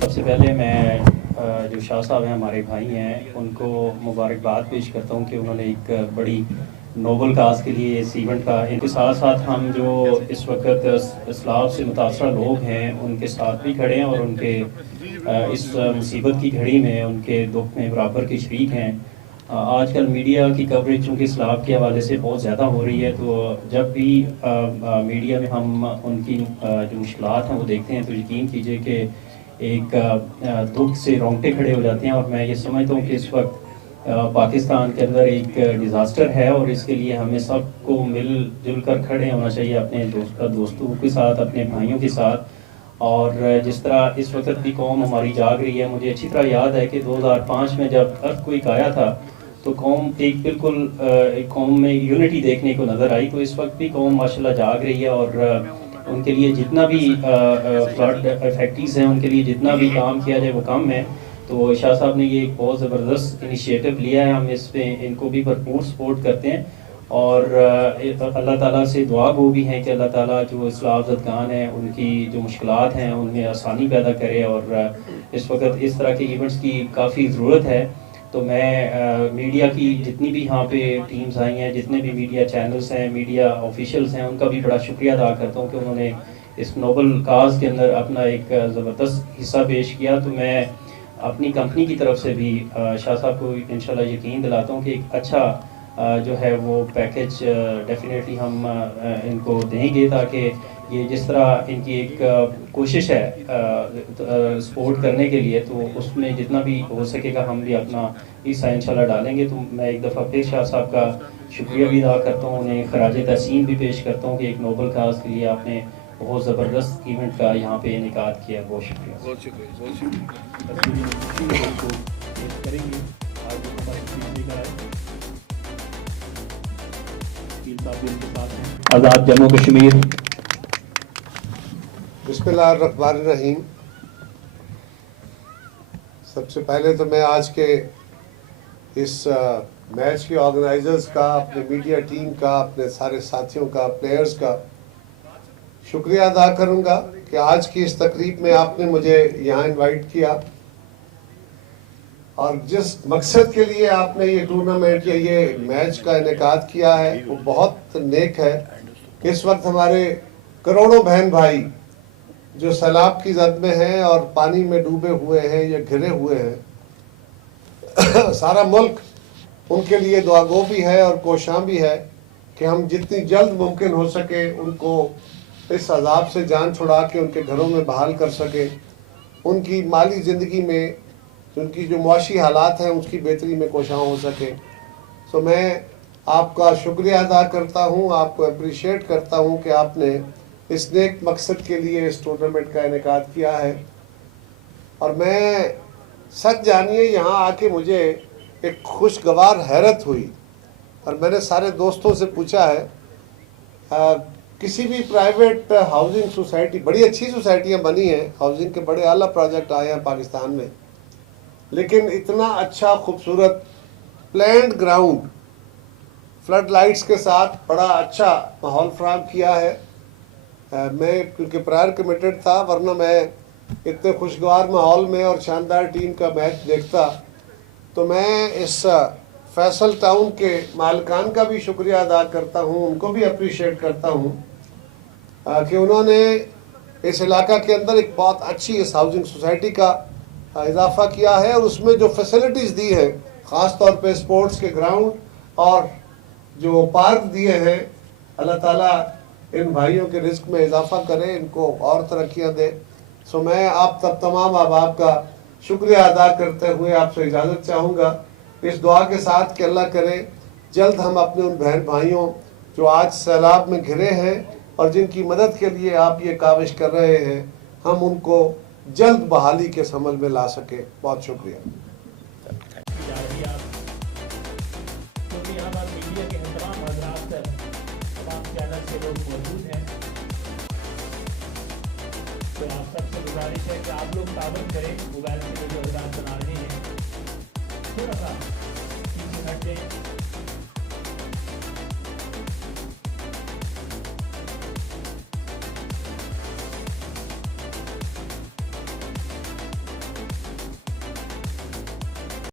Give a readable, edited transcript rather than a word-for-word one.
سب سے پہلے میں جو شاہ صاحب ہیں ہمارے بھائی ہیں ان کو مبارکباد پیش کرتا ہوں کہ انہوں نے ایک بڑی نوبل کاز کے لیے اس ایونٹ کا، ان کے ساتھ ساتھ ہم جو اس وقت اسلاف سے متاثرہ لوگ ہیں ان کے ساتھ بھی کھڑے ہیں اور ان کے اس مصیبت کی گھڑی میں ان کے دکھ میں برابر کے شریک ہیں۔ آج کل میڈیا کی کوریج چونکہ اسلاف کے حوالے سے بہت زیادہ ہو رہی ہے، تو جب بھی میڈیا میں ہم ان کی جو مشکلات ہیں وہ دیکھتے ہیں تو یقین کیجئے کہ ایک دکھ سے رونگٹے کھڑے ہو جاتے ہیں، اور میں یہ سمجھتا ہوں کہ اس وقت پاکستان کے اندر ایک ڈیزاسٹر ہے اور اس کے لیے ہمیں سب کو مل جل کر کھڑے ہونا چاہیے اپنے دوستوں کے ساتھ، اپنے بھائیوں کے ساتھ۔ اور جس طرح اس وقت بھی قوم ہماری جاگ رہی ہے، مجھے اچھی طرح یاد ہے کہ 2005 میں جب ارتھ کوئک آیا تھا تو قوم بالکل ایک قوم میں یونٹی دیکھنے کو نظر آئی، تو اس وقت بھی قوم ماشاءاللہ جاگ رہی ہے، اور ان کے لیے جتنا بھی فلڈ افیکٹیز ہیں ان کے لیے جتنا بھی کام کیا جائے وہ کم ہے۔ تو شاہ صاحب نے یہ ایک بہت زبردست انیشیٹو لیا ہے، ہم اس پہ ان کو بھی بھرپور سپورٹ کرتے ہیں، اور اللہ تعالیٰ سے دعا گو بھی ہیں کہ اللہ تعالیٰ جو اسلاف زدگان ہیں ان کی جو مشکلات ہیں ان میں آسانی پیدا کرے، اور اس وقت اس طرح کے ایونٹس کی کافی ضرورت ہے۔ تو میں میڈیا کی جتنی بھی یہاں پہ ٹیمز آئی ہیں، جتنے بھی میڈیا چینلز ہیں، میڈیا آفیشیلز ہیں، ان کا بھی بڑا شکریہ ادا کرتا ہوں کہ انہوں نے اس نوبل کاز کے اندر اپنا ایک زبردست حصہ پیش کیا۔ تو میں اپنی کمپنی کی طرف سے بھی شاہ صاحب کو انشاءاللہ یقین دلاتا ہوں کہ ایک اچھا جو ہے وہ پیکج ڈیفینیٹلی ہم ان کو دیں گے، تاکہ یہ جس طرح ان کی ایک کوشش ہے سپورٹ کرنے کے لیے، تو اس میں جتنا بھی ہو سکے گا ہم بھی اپنا حصہ انشاءاللہ ڈالیں گے۔ تو میں ایک دفعہ پھر شاہ صاحب کا شکریہ بھی ادا کرتا ہوں، انہیں خراج تحسین بھی پیش کرتا ہوں کہ ایک نوبل کاز کے لیے آپ نے بہت زبردست ایونٹ کا یہاں پہ انعقاد کیا۔ بہت شکریہ، بہت شکریہ، بہت شکریہ۔ آزاد جموں کشمیر۔ بسم اللہ الرحمن الرحیم۔ سب سے پہلے تو میں آج کے اس میچ کے آرگنائزرز کا، اپنے میڈیا ٹیم کا، اپنے سارے ساتھیوں کا، پلیئرز کا شکریہ ادا کروں گا کہ آج کی اس تقریب میں آپ نے مجھے یہاں انوائٹ کیا، اور جس مقصد کے لیے آپ نے یہ ٹورنامنٹ یا یہ میچ کا انعقاد کیا ہے وہ بہت نیک ہے۔ اس وقت ہمارے کروڑوں بہن بھائی جو سیلاب کی زد میں ہیں اور پانی میں ڈوبے ہوئے ہیں یا گھرے ہوئے ہیں، سارا ملک ان کے لیے دعا گو بھی ہے اور کوشاں بھی ہے کہ ہم جتنی جلد ممکن ہو سکے ان کو اس عذاب سے جان چھڑا کے ان کے گھروں میں بحال کر سکے، ان کی مالی زندگی میں ان کی جو معاشی حالات ہیں اس کی بہتری میں کوشاں ہو سکے۔ سو میں آپ کا شکریہ ادا کرتا ہوں، آپ کو اپریشیٹ کرتا ہوں کہ آپ نے اس نیک مقصد کے لیے اس ٹورنامنٹ کا انعقاد کیا ہے۔ اور میں سچ جانیے یہاں آ کے مجھے ایک خوشگوار حیرت ہوئی، اور میں نے سارے دوستوں سے پوچھا ہے کسی بھی پرائیویٹ ہاؤسنگ سوسائٹی، بڑی اچھی سوسائٹیاں بنی ہیں، ہاؤسنگ کے بڑے اعلیٰ پروجیکٹ آئے ہیں پاکستان میں، لیکن اتنا اچھا خوبصورت پلینڈ گراؤنڈ فلڈ لائٹس کے ساتھ بڑا اچھا ماحول فراہم کیا ہے۔ میں کیونکہ پرائر کمیٹڈ تھا، ورنہ میں اتنے خوشگوار ماحول میں اور شاندار ٹیم کا میچ دیکھتا۔ تو میں اس فیصل ٹاؤن کے مالکان کا بھی شکریہ ادا کرتا ہوں، ان کو بھی اپریشیٹ کرتا ہوں کہ انہوں نے اس علاقہ کے اندر ایک بہت اچھی اس ہاؤسنگ سوسائٹی کا اضافہ کیا ہے، اور اس میں جو فیسلٹیز دی ہیں، خاص طور پہ سپورٹس کے گراؤنڈ اور جو پارک دیے ہیں، اللہ تعالیٰ ان بھائیوں کے رزق میں اضافہ کرے، ان کو اور ترقیاں دے۔ سو میں آپ تمام احباب کا شکریہ ادا کرتے ہوئے آپ سے اجازت چاہوں گا، اس دعا کے ساتھ کہ اللہ کرے جلد ہم اپنے ان بہن بھائیوں جو آج سیلاب میں گھرے ہیں اور جن کی مدد کے لیے آپ یہ کاوش کر رہے ہیں، ہم ان کو جلد بحالی کے عمل میں لا سکے۔ بہت شکریہ۔ میڈیا کے تمام حضرات، تمام چینل سے لوگ موجود ہیں، تو آپ سب سے گزارش ہے کہ آپ لوگ تعاون کریں، موبائل سے جو حضرات بنا رہے ہیں تھوڑا سا پیچھے ہٹ جائیں۔